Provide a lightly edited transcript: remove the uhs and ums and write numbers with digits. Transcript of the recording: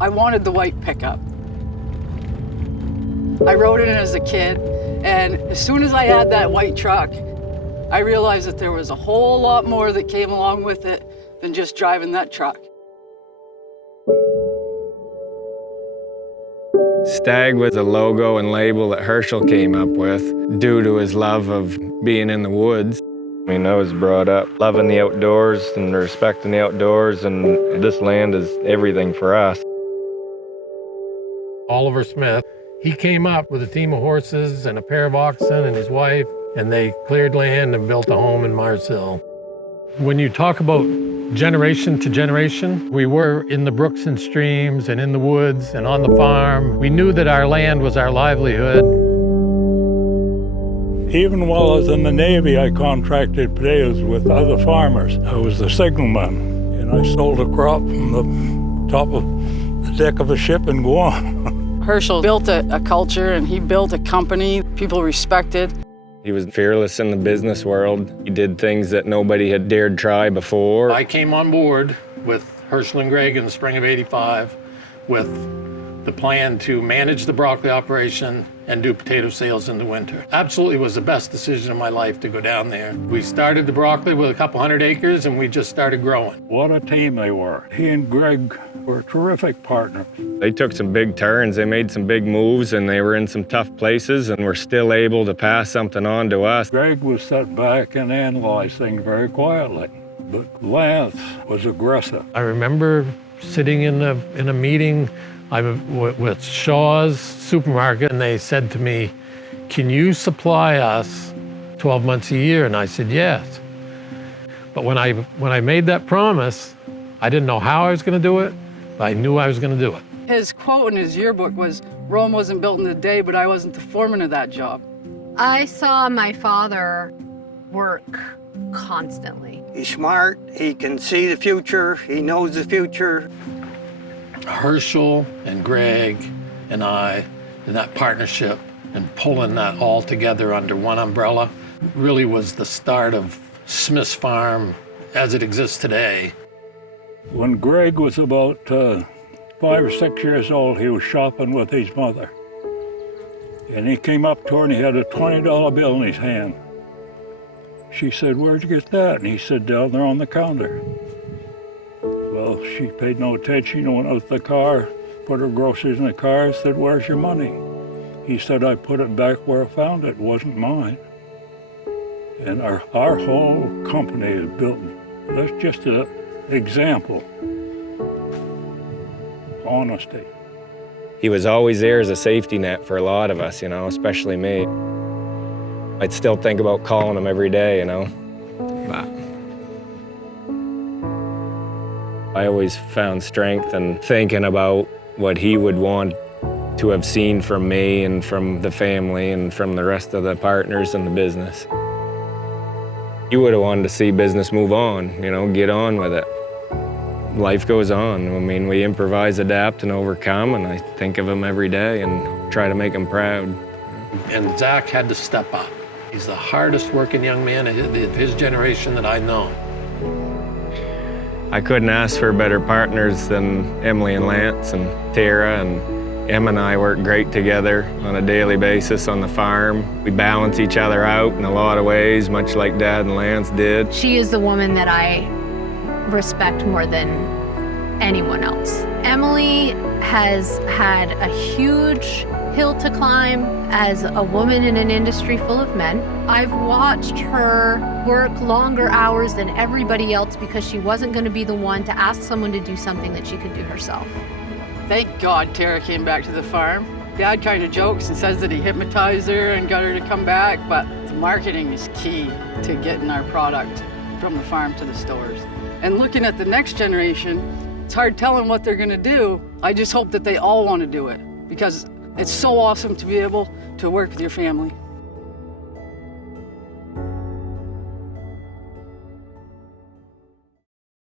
I wanted the white pickup. I rode in as a kid, and as soon as I had that white truck, I realized that there was a whole lot more that came along with it than just driving that truck. Stag was a logo and label that Herschel came up with due to his love of being in the woods. I mean, I was brought up loving the outdoors and respecting the outdoors, and this land is everything for us. Oliver Smith, he came up with a team of horses and a pair of oxen and his wife, and they cleared land and built a home in Mars Hill. When you talk about generation to generation, we were in the brooks and streams and in the woods and on the farm. We knew that our land was our livelihood. Even while I was in the Navy, I contracted potatoes with other farmers. I was the signalman, and I sold a crop from the top of the deck of a ship in Guam. Herschel built a culture, and he built a company people respected. He was fearless in the business world. He did things that nobody had dared try before. I came on board with Herschel and Greg in the spring of '85 with the plan to manage the broccoli operation and do potato sales in the winter. Absolutely was the best decision of my life to go down there. We started the broccoli with a couple hundred acres, and we just started growing. What a team they were. He and Greg were a terrific partner. They took some big turns, they made some big moves, and they were in some tough places and were still able to pass something on to us. Greg was set back and analyzed things very quietly, but Lance was aggressive. I remember sitting in a meeting with Shaw's supermarket, and they said to me, "Can you supply us 12 months a year?" And I said, "Yes." But when I made that promise, I didn't know how I was going to do it, but I knew I was going to do it. His quote in his yearbook was, "Rome wasn't built in a day, but I wasn't the foreman of that job." I saw my father work constantly. He's smart, he can see the future, he knows the future. Herschel and Greg and I, and that partnership and pulling that all together under one umbrella really was the start of Smith's Farm as it exists today. When Greg was about 5 or 6 years old, he was shopping with his mother. And he came up to her and he had a $20 bill in his hand. She said, "Where'd you get that?" And he said, "Down there on the counter." Well, she paid no attention, went out to the car, put her groceries in the car, and said, "Where's your money?" He said, "I put it back where I found it. It wasn't mine." And our whole company is built. That's just an example. Honesty. He was always there as a safety net for a lot of us, especially me. I'd still think about calling him every day, But I always found strength in thinking about what he would want to have seen from me and from the family and from the rest of the partners in the business. He would have wanted to see business move on, get on with it. Life goes on. I mean, we improvise, adapt, and overcome, and I think of him every day and try to make him proud. And Zach had to step up. He's the hardest working young man of his generation that I know. I couldn't ask for better partners than Emily and Lance and Tara, and Em and I work great together on a daily basis on the farm. We balance each other out in a lot of ways, much like Dad and Lance did. She is the woman that I respect more than anyone else. Emily has had a huge hill to climb as a woman in an industry full of men. I've watched her work longer hours than everybody else because she wasn't going to be the one to ask someone to do something that she could do herself. Thank God Tara came back to the farm. Dad kind of jokes and says that he hypnotized her and got her to come back, but the marketing is key to getting our product from the farm to the stores. And looking at the next generation, it's hard telling what they're going to do. I just hope that they all want to do it because it's so awesome to be able to work with your family.